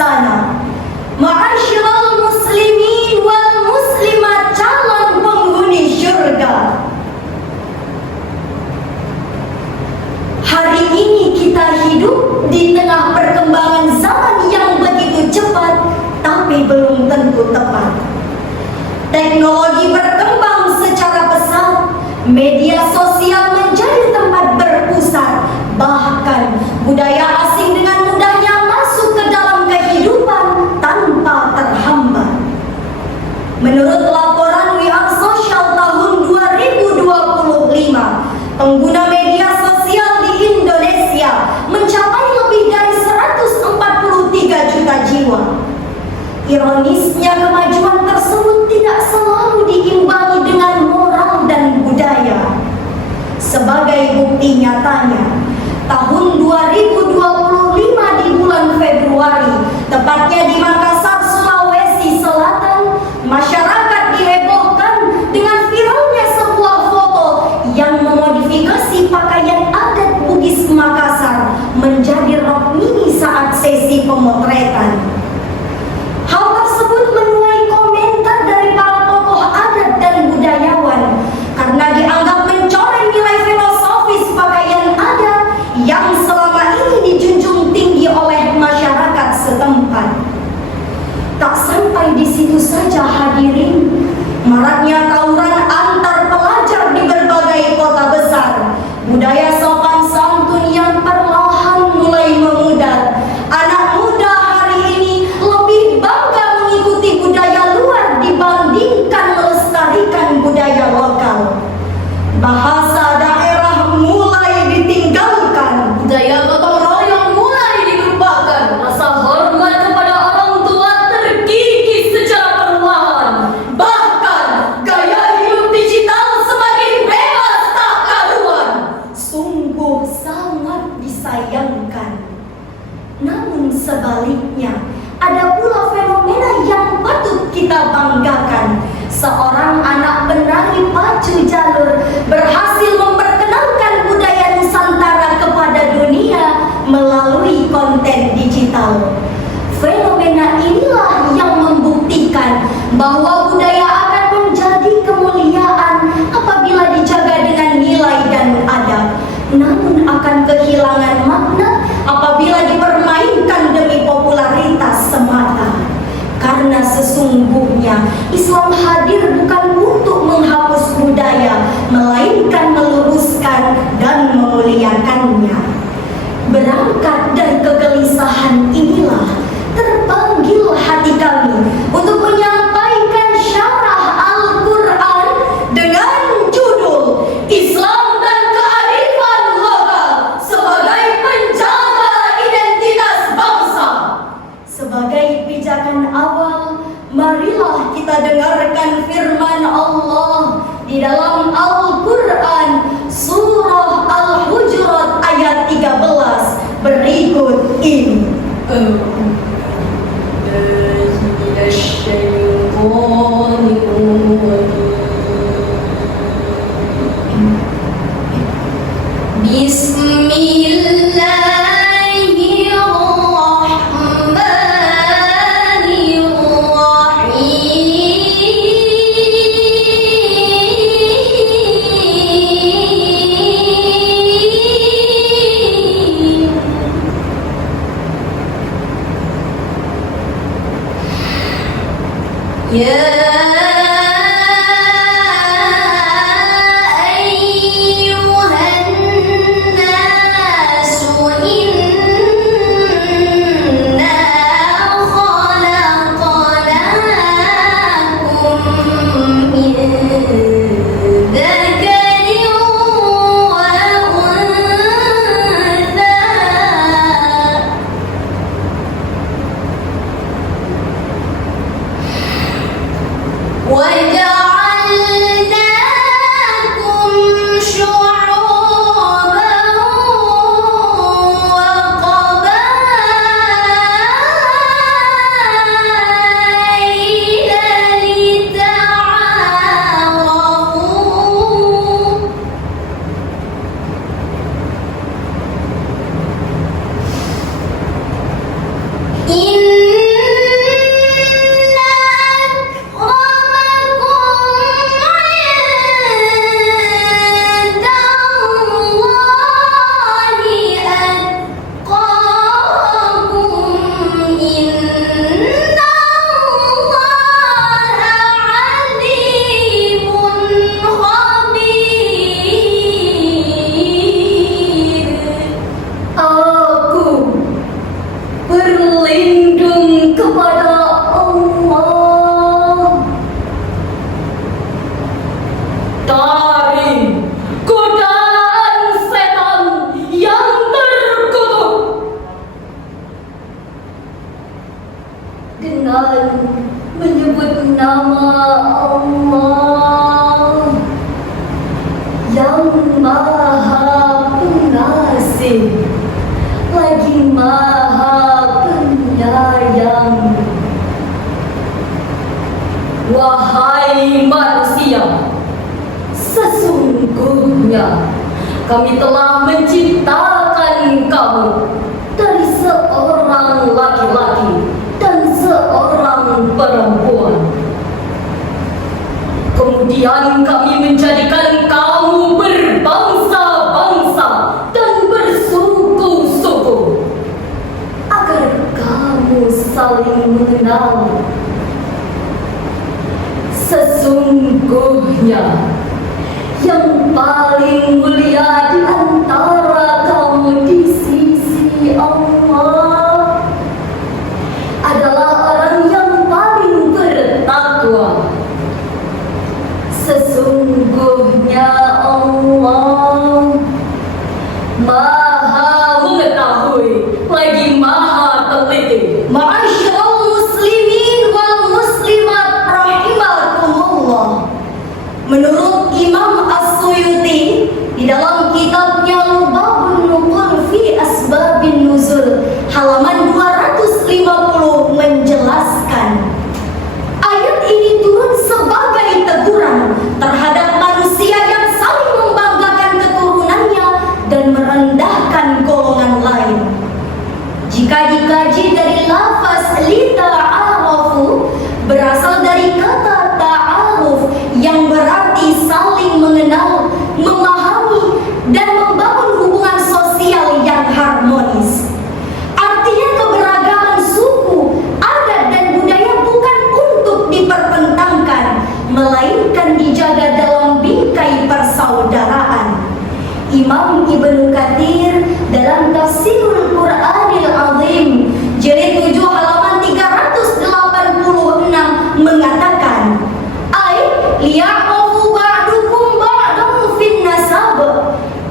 terlaksana. Ma'asyiral muslimin wal muslimat, calon penghuni syurga. Hari ini kita hidup di tengah perkembangan zaman yang begitu cepat, tapi belum tentu tepat. Teknologi berkembang secara pesat, media sosial menjadi tempat berpusat, bahkan budaya asing dengan mudahnya masuk ke dalam kehidupan tanpa terhambat. Menurut laporan We Are Social tahun 2025, pengguna media sosial di Indonesia mencapai lebih dari 143 juta jiwa. Ironisnya, kemajuan tersebut tidak selalu diimbangi dengan moral dan budaya. Sebagai bukti nyatanya, tahun 2025 di bulan Februari, tepatnya di Makassar, Sulawesi Selatan, masyarakat dihebohkan dengan viralnya sebuah foto yang memodifikasi pakaian adat Bugis Makassar menjadi rok mini saat sesi pemotretan. Hal tersebut menuai komentar dari para tokoh adat dan budayawan karena dianggap mencoreng nilai filosofis pakaian adat yang selama ini dijunjung tinggi oleh masyarakat setempat. Tak sampai di situ saja hadirin, maraknya tawuran antar pelajar di berbagai kota besar, budaya sopan santun yang perlahan mulai memudar. Anak muda hari ini lebih bangga mengikuti budaya luar dibandingkan melestarikan budaya lokal. Bahasa daerah mulai ditinggalkan, budaya gotong royong mulai dilupakan, rasa hormat kepada orang tua terkikis secara perlahan. Bahkan gaya hidup digital semakin bebas tak karuan. Sungguh sangat disayangkan. Namun sebaliknya, ada pula fenomena yang patut kita banggakan. Seorang anak penari pacu jalur berhasil memperkenalkan budaya Nusantara kepada dunia melalui konten digital. Fenomena inilah yang membuktikan bahwa budaya akan menjadi kemuliaan apabila dijaga dengan nilai dan adab, namun akan kehilangan makna apabila dipermainkan demi popularitas semata. Karena sesungguhnya Islam hadir bukan untuk menghapus budaya, melainkan meluruskan dan memuliakannya. Berangkat dari kegelisahan inilah terpanggil hati kami untuk menyampaikan syarah Al-Quran dengan judul Islam dan Kearifan Lokal sebagai penjaga identitas bangsa. Sebagai pijakan awal, marilah kita dengarkan firman Allah di dalam Al-Quran surah Al-Hujurat ayat 13 berikut ini. yang Maha Pengasih lagi Maha Penyayang. Wahai manusia, sesungguhnya kami telah menciptakan kamu dari seorang laki-laki dan seorang perempuan. Kemudian kami menjadikan kamu berbangsa-bangsa dan bersuku-suku agar kamu saling mengenal. Sesungguhnya yang paling mulia di antara kamu di sisi Allah adalah orang yang paling bertakwa. Sesungguhnya Allah Maha mengetahui lagi Maha teliti. Ma'asyiral muslimin wal muslimat rahimakumullah. Menurut Imam As-Suyuti di dalam kitabnya Lubabun Nuqul fi Asbabin Nuzul halaman 250 menjelaskan, ayat ini turun sebagai teguran terhadap manusia yang saling membanggakan keturunannya dan merendahkan golongan lain. Jika dikaji dari lafaz lita'arafu, berasal dari kata ta'aruf yang berarti saling mengenal, memahami, dan membangun hubungan sosial yang harmonis. Artinya keberagaman suku, adat, dan budaya bukan untuk dipertentangkan, melainkan dijaga dalam bingkai persaudaraan. Imam Ibnu Katsir dalam Tafsirul Qur'anil Azim jilid 7 halaman 386 mengatakan, liya'rafu ba'dukum ba'dan fin nasab,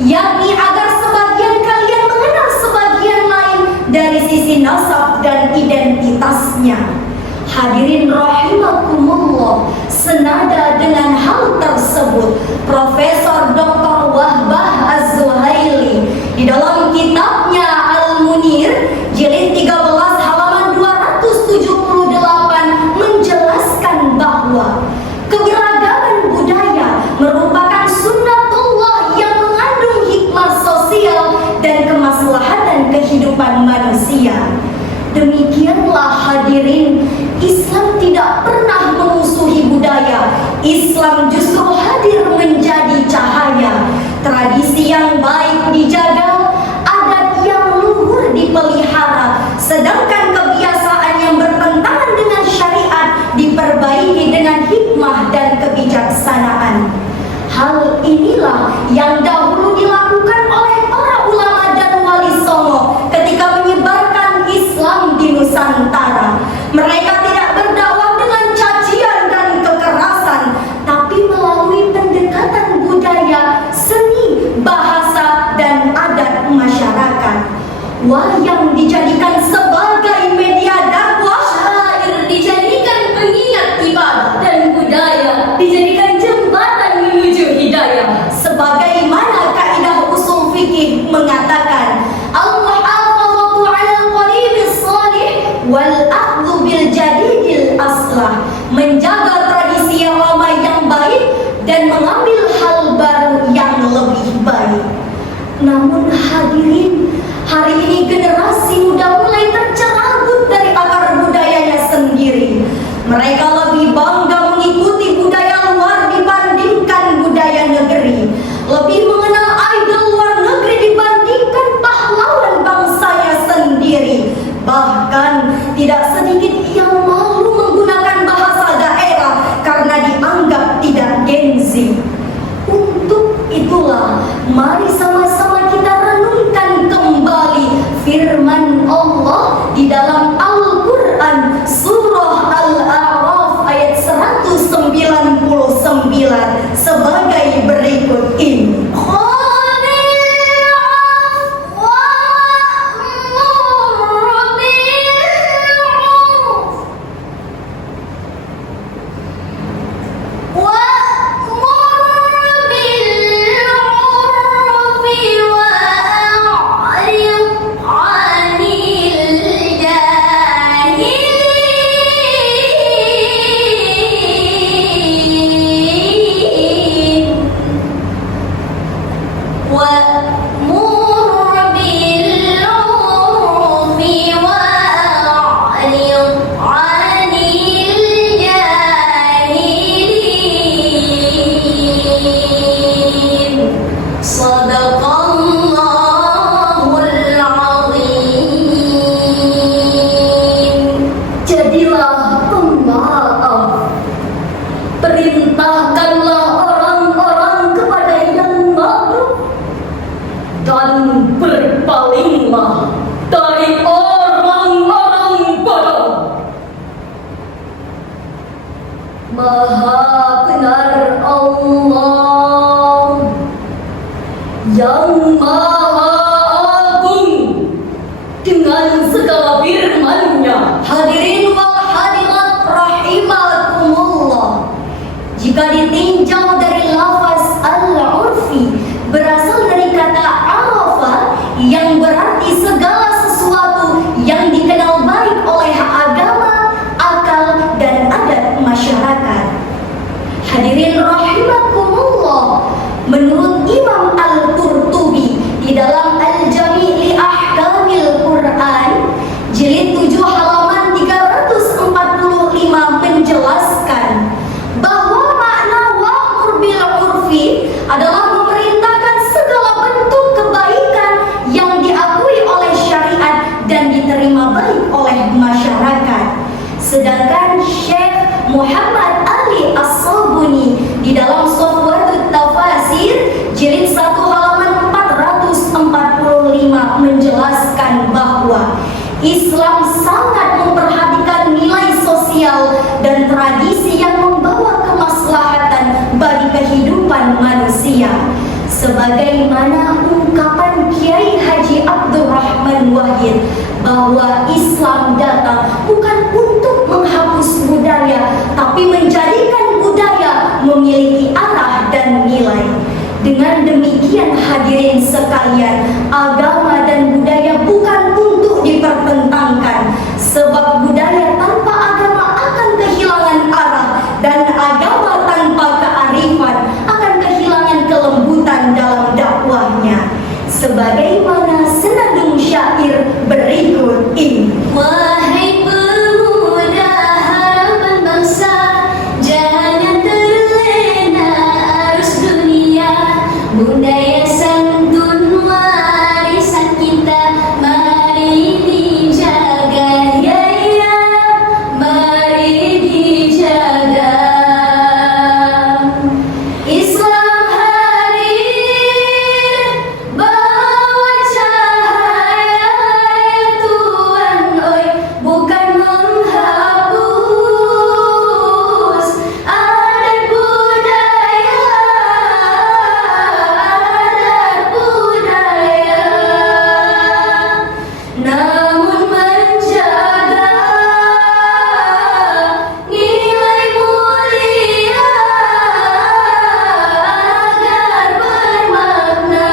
yakni agar sebagian kalian mengenal sebagian lain dari sisi nasab dan identitasnya. Hadirin rahimakumullah, senada dengan hal tersebut, Profesor Dr. Wahbah Az-Zuhaili di dalam kitabnya Al-Munir jilid 13 halaman 278 menjelaskan bahwa keberagaman budaya merupakan sunnatullah yang mengandung hikmah sosial dan kemaslahatan kehidupan manusia. Demikianlah hadirin, Islam tidak pernah memusuhi budaya. Islam justru hadir menjadi cahaya. Tradisi yang baik dijaga, adat yang luhur dipelihara, sedangkan kebiasaan yang bertentangan dengan syariat diperbaiki dengan hikmah dan kebijaksanaan. Hal inilah yang dahulu dilakukan oleh para ulama dan wali songo ketika menyebarkan Islam di Nusantara. Mereka tidak berdakwah dengan cacian dan kekerasan, tapi melalui pendekatan budaya, seni, bahasa, dan adat masyarakat. Wayang dijadikan sebagai media dakwah, syair dijadikan pengingat ibadah, dan budaya dijadikan jembatan menuju hidayah. Sebagaimana kaidah usul fikih mengatakan, al-muhafazatu 'alal qadimis shalih wal akhdhu bil jadidil aslah, menjaga tradisi yang lama yang baik dan mengambil hal baru yang lebih baik. Namun hadirin, hari ini generasi muda mulai tercerabut dari akar budayanya sendiri. Mereka lebih bangga mengikuti budaya luar dibandingkan budaya negeri, lebih mengenal idol luar negeri dibandingkan pahlawan bangsanya sendiri. Bahkan tidak sedikit yang malu menggunakan bahasa daerah karena dianggap tidak gengsi. Untuk itulah, mari sama-sama kita renungkan kembali firman Allah di dalam Al-Quran surah Al-A'raf ayat 199 sebagai berikut ini. Maha benar Allah yang Maha Agung dengan segala firman-Nya. Hadirin wal hadirat rahimakumullah. Jika ditinjau dari lafaz al-urfi, berasal dari kata arafa yang berarti segala sesuatu yang dikenal baik oleh agama, akal, dan adat masyarakat. Hadirin rahimakumullah, menurut Imam Al-Qurtubi di dalam Al-Jami' li Ahkamil Quran jilid 7 halaman 345 menjelaskan bahwa makna wa'mur bil urfi adalah memerintahkan segala bentuk kebaikan yang diakui oleh syariat dan diterima baik oleh masyarakat. Sedangkan Syekh Muhammad Ali As-Sabuni di dalam Safwatut Tafasir jilid 1 halaman 445 menjelaskan bahwa Islam sangat memperhatikan nilai sosial dan tradisi yang membawa kemaslahatan bagi kehidupan manusia. Sebagaimana ungkapan Kiai Haji Abdurrahman Wahid bahwa Islam datang bukan untuk menghapus budaya, tapi menjadikan budaya memiliki arah dan nilai. Dengan demikian hadirin sekalian, agama dan budaya bukan untuk dipertentangkan, sebab budaya tanpa agama akan kehilangan arah, dan agama tanpa kearifan akan kehilangan kelembutan dalam dakwahnya. Sebagaimana senandung syair berikut ini. Wahai pemuda harapan bangsa, jangan terlena arus dunia. Budaya santun warisan kita, mari dijaga ya ya, mari dijaga. Islam hadir bawa cahaya Tuhan, oi, bukan menghapus adat budaya, namun menjaga nilai mulia agar bermakna.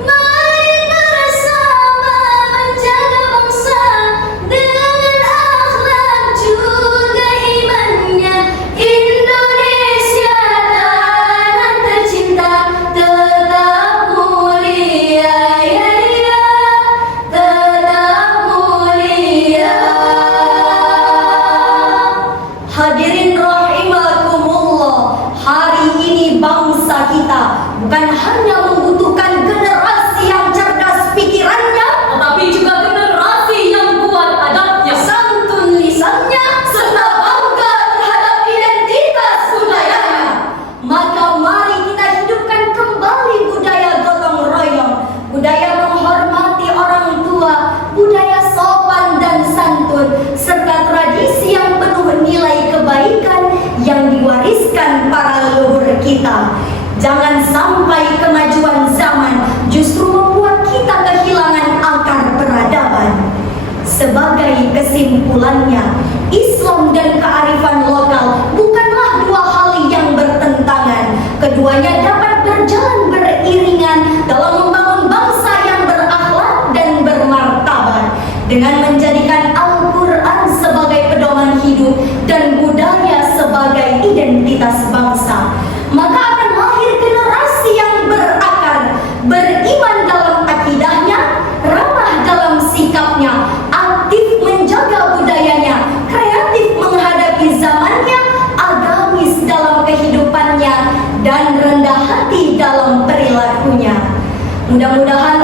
Mari bersama menjaga bangsa dengan akhlak juga imannya. Indonesia tanah tercinta tetap mulia ya ya, tetap mulia. Hadirin rahimakumullah, hari ini bangsa kita bukan hanya membutuhkan generasi yang cerdas pikirannya, tetapi juga generasi yang kuat adabnya, santun lisannya, serta bangga terhadap identitas budayanya. Maka mari kita hidupkan kembali budaya gotong royong, budaya menghormati orang tua, budaya sopan dan santun, serta tradisi yang penuh nilai kebaikan yang diwariskan para leluhur kita. Jangan sampai kemajuan zaman justru membuat kita kehilangan akar peradaban. Sebagai kesimpulannya, Islam dan kearifan lokal bukanlah dua hal yang bertentangan. Keduanya dapat berjalan beriringan dalam membangun bangsa yang berakhlak dan bermartabat. Dengan menjadikan Al-Quran sebagai pedoman hidup dan budaya sebagai identitas bangsa, maka akan lahir generasi yang Mudah-mudahan